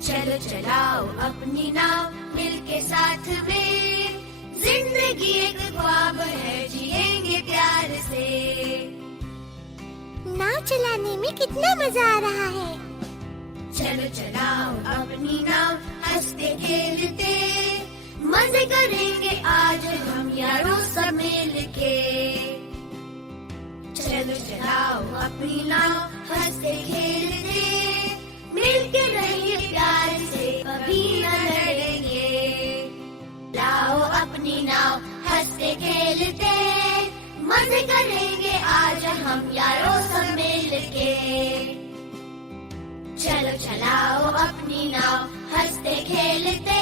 चलो चलाओ अपनी नाव मिलके साथ में, जिंदगी एक ख्वाब है जिएंगे प्यार से। नाव चलाने में कितना मजा आ रहा है। चलो चलाओ अपनी नाव हंसते खेलते, मजे करेंगे आज हम यारों सब मिल के। चलो चलाओ अपनी नाव हंसते खेलते, मिलके रहेंगे प्यार से कभी न लड़ेंगे। लाओ अपनी नाव हंसते खेलते, मजे करेंगे आज हम यारों सब मिल के। चलो चलाओ अपनी नाव हंसते खेलते,